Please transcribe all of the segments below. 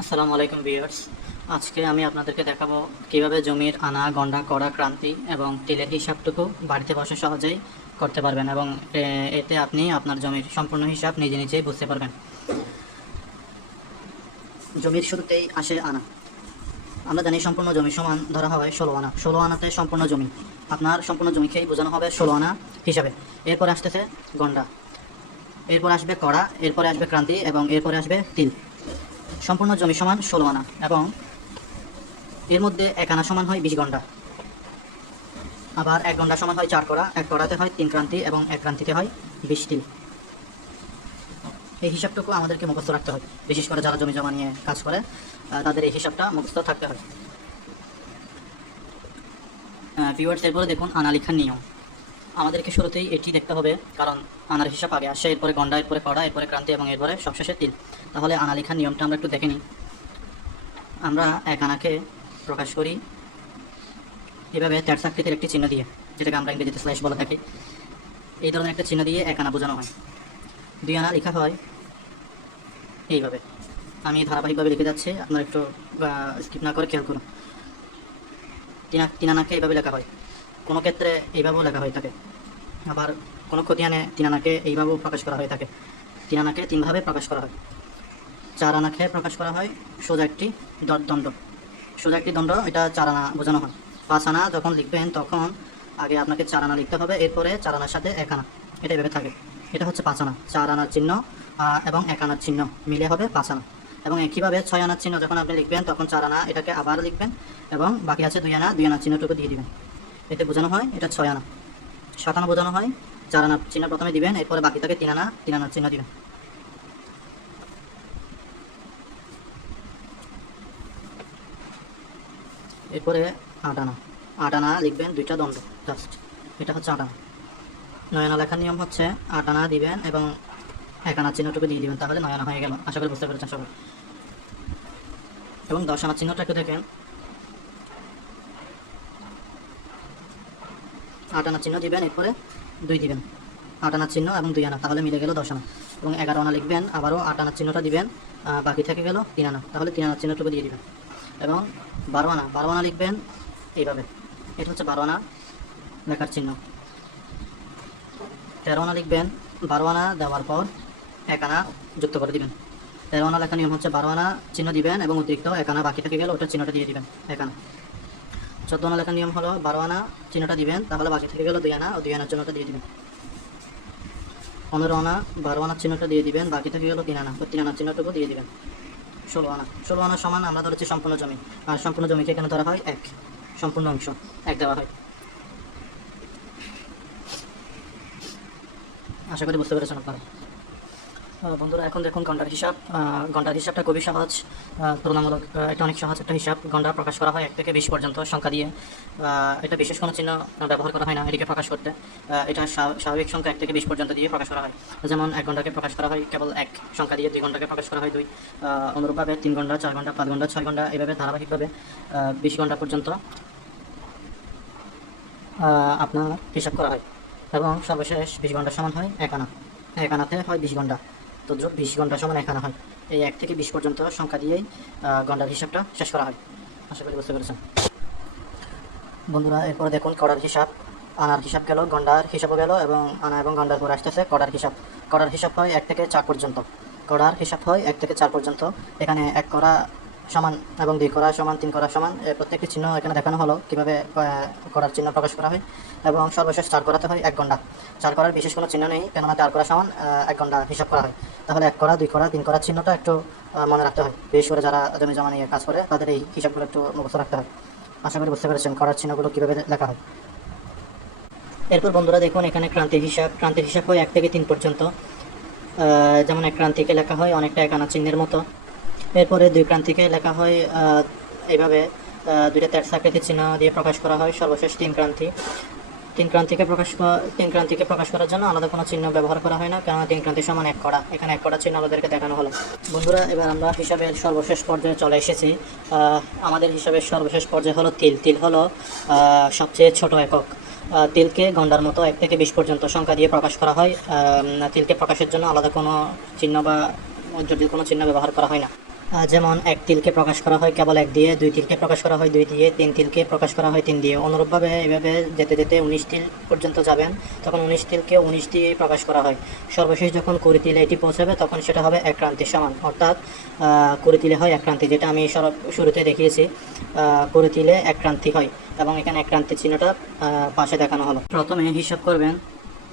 আসসালামু আলাইকুম ভিউয়ার্স। আজকে আমি আপনাদেরকে দেখাবো কীভাবে জমির আনা, গন্ডা, কড়া, ক্রান্তি এবং তিলের হিসাবটুকু বাড়িতে বসে সহজেই করতে পারবেন এবং এতে আপনি আপনার জমির সম্পূর্ণ হিসাব নিজে নিজেই বুঝতে পারবেন। জমির শুরুতেই আসে আনা। আমরা জানি সম্পূর্ণ জমি সমান ধরা হয় ষোলো আনা। ষোলো আনাতে সম্পূর্ণ জমি। আপনার সম্পূর্ণ জমিকেই বোঝানো হবে ষোলো আনা হিসাবে। এরপরে আসতেছে গন্ডা। এরপর আসবে কড়া, এরপরে আসবে ক্রান্তি এবং এরপরে আসবে তিল। সম্পূর্ণ জমি সমান ষোলো আনা এবং এর মধ্যে এক আনা সমান হয় বিশ ঘণ্টা আবার এক ঘণ্টা সমান হয় চার কড়া, এক কড়াতে হয় তিন ক্রান্তি এবং এক ক্রান্তিতে হয় তিল এই হিসাবটুকু আমাদেরকে মুখস্থ রাখতে হয় বিশেষ করে যারা জমি জমা নিয়ে কাজ করে তাদের এই হিসাবটা মুখস্থ থাকতে হয় ভিউয়ার্স এরপরে দেখুন আনা লেখার নিয়ম। আমাদেরকে শুরুতেই এটি দেখতে হবে, কারণ আনার হিসাব আগে আসে, এরপরে গন্ডা, এরপরে কড়া, এরপরে ক্রান্তি এবং এরপরে সবশেষে তিল। তাহলে আনা লেখার নিয়মটা আমরা একটু দেখে নিই। আমরা এক আনাকে প্রকাশ করি। এভাবে তেরসাকৃতির একটি চিহ্ন দিয়ে, যেটাকে আমরা ইংরেজিতে স্ল্যাশ বলে থাকি, এই ধরনের একটা চিহ্ন দিয়ে এক আনা বোঝানো হয়। দুই আনা লেখা হয় এইভাবে। আমি ধারাবাহিকভাবে লিখে যাচ্ছি, আপনারা একটু স্কিপ না করে খেয়াল করুন। তিন তিন আনাকে এইভাবে লেখা হয়। কোনো ক্ষেত্রে এইভাবেও লেখা হয়ে থাকে। আবার কোনো খতিয়ানে তিন আনাকে এইভাবেও প্রকাশ করা হয়ে থাকে। তিন আনাকে তিনভাবে প্রকাশ করা হয়। চার আনাকে প্রকাশ করা হয়, সোজা একটি দণ্ড। সোজা একটি দণ্ড, এটা চার আনা বোঝানো হয়। পাঁচ আনা যখন লিখবেন, তখন আগে আপনাকে চার আনা লিখতে হবে, এরপরে চার আনার সাথে এক আনা এটা এভাবে থাকে। এটা হচ্ছে পাঁচ আনা চার আনার চিহ্ন এবং এক আনার চিহ্ন মিলে হবে পাঁচ আনা এবং একইভাবে ছয় আনার চিহ্ন যখন আপনি লিখবেন, তখন চার আনা এটাকে আবার লিখবেন, এবং বাকি আছে দুই আনা। দুই আনার চিহ্নটুকু দিয়ে দিবেন। এতে বোঝানো হয়, এটা ছয় আনা। সাত আনা বোঝানো হয়, চার আনা চিহ্ন প্রথমে দিবেন, এরপরে বাকি থাকে তিন আনা, তিন আনার চিহ্ন দিবেন। এরপরে আট আনা। আট আনা লিখবেন দুইটা দণ্ড জাস্ট এটা হচ্ছে আট আনা। নয় আনা লেখার নিয়ম হচ্ছে আট আনা দিবেন এবং এক আনা চিহ্নটুকু দিয়ে দিবেন, তাহলে নয় আনা হয়ে গেল। আশা করি বুঝতে পেরেছেন সবাই। এবং দশ আনার চিহ্নটা একটু দেখেন। আট আনা চিহ্ন দিবেন, এরপরে দুই দিবেন। আট আনার চিহ্ন এবং দুই আনা, তাহলে মিলে গেল দশ আনা। এবং এগারো আনা লিখবেন, আবারও আট আনার চিহ্নটা দিবেন বাকি থেকে গেল তিন আনা। তাহলে তিন আনার চিহ্নটুকু দিয়ে দিবেন। এবং বারো আনা বারো আনা লিখবেন এইভাবে। এটা হচ্ছে বারো আনা লেখার চিহ্ন। তেরো আনা লিখবেন, বারো আনা দেওয়ার পর এক আনা যুক্ত করে দিবেন। তেরো আনা লেখা নিয়ম হচ্ছে বারো আনা চিহ্ন দিবেন এবং অতিরিক্ত এক আনা বাকি থেকে গেলে, ওটা চিহ্নটা দিয়ে দিবেন, এক আনা। চোদ্দ আনা লেখার নিয়ম হলো, বারো আনা চিহ্নটা দিবেন, তাহলে বাকি থেকে গেলো দুই আনা, ও দুই আনার চিহ্নটা দিয়ে দিবেন। পনেরো আনা, বারো আনার চিহ্নটা দিয়ে দিবেন, বাকি থেকে গেলো তিন আনা তিন আনার চিহ্নটুকু দিয়ে দিবেন। ষোলো আনা ষোলো আনা সমান আমরা ধরেছি সম্পূর্ণ জমি, আর সম্পূর্ণ জমিকে এখানে ধরা হয় এক, সম্পূর্ণ অংশ, এক দেওয়া হয়। আশা করি বুঝতে পেরেছেন আপনারা। বন্ধুরা, এখন দেখুন ঘণ্টার হিসাব। ঘণ্টার হিসাবটা খুবই সহজ তুলনামূলক এটা অনেক সহজ একটা হিসাব। ঘণ্টা প্রকাশ করা হয় এক থেকে বিশ পর্যন্ত সংখ্যা দিয়ে। এটা বিশেষ কোনো চিহ্ন ব্যবহার করা হয় না, এটিকে প্রকাশ করতে। এটা স্বা- স্বাভাবিক সংখ্যা এক থেকে বিশ পর্যন্ত দিয়ে প্রকাশ করা হয়। যেমন, এক ঘন্টাকে প্রকাশ করা হয় কেবল এক, সংখ্যা দিয়ে দুই ঘন্টাকে প্রকাশ করা হয় দুই। অনুরূপভাবে তিন ঘণ্টা, চার ঘণ্টা, পাঁচ ঘণ্টা, ছয় ঘণ্টা এইভাবে ধারাবাহিকভাবে বিশ ঘণ্টা পর্যন্ত আপনার হিসাব করা হয়। এবং সর্বশেষ বিশ ঘণ্টা সমান হয় এক আনা। এক আনাতে হয় বিশ ঘণ্টা। তো য- বিশ ঘণ্টা সমান এখানে হয়। এই এক থেকে বিশ পর্যন্ত সংখ্যা দিয়েই ঘণ্টার হিসাবটা শেষ করা হয়। আশা করি বুঝতে পেরেছেন। বন্ধুরা, এরপরে দেখুন কড়ার হিসাব। আনার হিসাব গেল, গন্ডার হিসাবও গেল এবং আনা এবং গন্ডার পর আসতেছে কড়ার হিসাব। কড়ার হিসাব হয় এক থেকে চার পর্যন্ত। কড়ার হিসাব হয় এক থেকে চার পর্যন্ত। এখানে এক কড়া সমান এবং দুই কড়া সমান, তিন করা সমান প্রত্যেকটি চিহ্ন এখানে দেখানো হলো কীভাবে করার চিহ্ন প্রকাশ করা হয়। এবং সর্বশেষ চার করাতে হয় এক ঘণ্টা। চার করার বিশেষ কোনো চিহ্ন নেই, কেননা চার করা সমান এক ঘণ্টা হিসাব করা হয়। তাহলে এক করা, দুই করা, তিন করার চিহ্নটা একটু মনে রাখতে হয়। বিশেষ করে যারা জমি জমা নিয়ে কাজ করে, তাদের এই হিসাবগুলো একটু মুখস্থ রাখতে হয়। আশা করি বুঝতে পেরেছেন করার চিহ্নগুলো কীভাবে লেখা হয়। এরপর বন্ধুরা দেখুন, এখানে ক্রান্তির হিসাব ক্রান্তির হিসাব হয় এক থেকে তিন পর্যন্ত। যেমন এক ক্রান্তিকে লেখা হয়, অনেকটা এক আনা চিহ্নের মতো। এরপরে দুই ক্রান্তিকে লেখা হয় এইভাবে দুইটা তেরস আকৃতির চিহ্ন দিয়ে প্রকাশ করা হয়, সর্বশেষ তিন ক্রান্তি। তিন ক্রান্তিকে প্রকাশ তিন ক্রান্তিকে প্রকাশ করার জন্য আলাদা কোনো চিহ্ন ব্যবহার করা হয় না, কেননা তিন ক্রান্তি সমান এক কড়া। এখানে এক কড়া চিহ্ন আমাদেরকে দেখানো হলো। বন্ধুরা, এবার আমরা হিসাবের সর্বশেষ পর্যায়ে চলে এসেছি। আমাদের হিসাবের সর্বশেষ পর্যায়ে হলো তিল। তিল হলো সবচেয়ে ছোট একক। তিলকে গন্ডার মতো এক থেকে বিশ পর্যন্ত সংখ্যা দিয়ে প্রকাশ করা হয়। তিলকে প্রকাশের জন্য আলাদা কোনো চিহ্ন বা জটিল কোনো চিহ্ন ব্যবহার করা হয় না। যেমন এক তিলকে প্রকাশ করা হয় কেবল এক দিয়ে, দুই তিলকে প্রকাশ করা হয় দুই দিয়ে, তিন তিলকে প্রকাশ করা হয় তিন দিয়ে। অনুরূপভাবে এভাবে যেতে যেতে উনিশ তিল পর্যন্ত যাবেন। তখন উনিশ তিলকে উনিশ দিয়ে প্রকাশ করা হয়। সর্বশেষ যখন কুড়ি তিলে এটি পৌঁছাবে, তখন সেটা হবে এক ক্রান্তির সমান। অর্থাৎ কুড়ি তিলে হয় এক ক্রান্তি, যেটা আমি সর- শুরুতে দেখিয়েছি। কুড়ি তিলে এক ক্রান্তি হয় এবং এখানে এক ক্রান্তির চিহ্নটা পাশে দেখানো হলো। প্রথমে হিসাব করবেন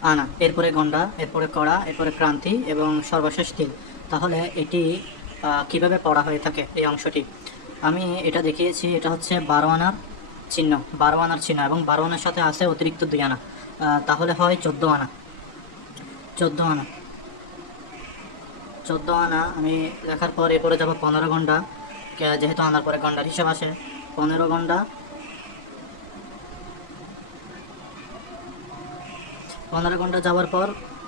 আনা, এরপরে গন্ডা, এরপরে কড়া, এরপরে ক্রান্তি এবং সর্বশেষ তিল। তাহলে এটি কীভাবে পড়া হয়ে থাকে এই অংশটি। আমি এটা দেখিয়েছি, এটা হচ্ছে বারো আনার চিহ্ন বারো আনার চিহ্ন, এবং বারো আনার সাথে আছে অতিরিক্ত দুই আনা। তাহলে হয় চোদ্দ আনা। চোদ্দ আনা। চোদ্দ আনা, আমি লেখার পর এরপরে যাব পনেরো ঘণ্টা। যেহেতু আনার পরে ঘণ্টার হিসাব আসে। পনেরো ঘণ্টা। পনেরো ঘণ্টা যাওয়ার পর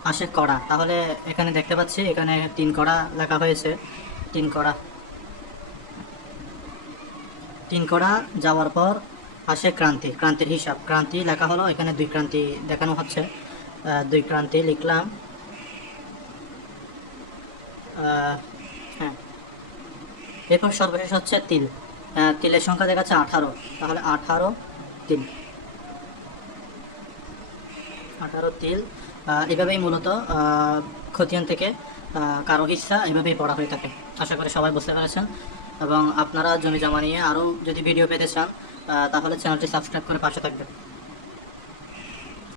আসে কড়া। তাহলে এখানে দেখতে পাচ্ছি, এখানে তিন কড়া লেখা হয়েছে। তিন কড়া। তিন কড়া যাওয়ার পর আসে ক্রান্তি, ক্রান্তির হিসাব। ক্রান্তি লেখা হলো, এখানে দুই ক্রান্তি দেখানো হচ্ছে। দুই ক্রান্তি লিখলাম। হ্যাঁ। এরপর সর্বশেষ হচ্ছে তিল। তিলের সংখ্যা দেখাচ্ছে আঠারো। তাহলে আঠারো তিল। আঠারো তিল। এভাবেই মূলত খতিয়ান থেকে কারও ইচ্ছা এভাবেই পড়া হয়ে থাকে। আশা করি সবাই বুঝতে পেরেছেন। এবং আপনারা জমি জমা নিয়ে আরও যদি ভিডিও পেতে চান তাহলে চ্যানেলটি সাবস্ক্রাইব করে পাশে থাকবেন।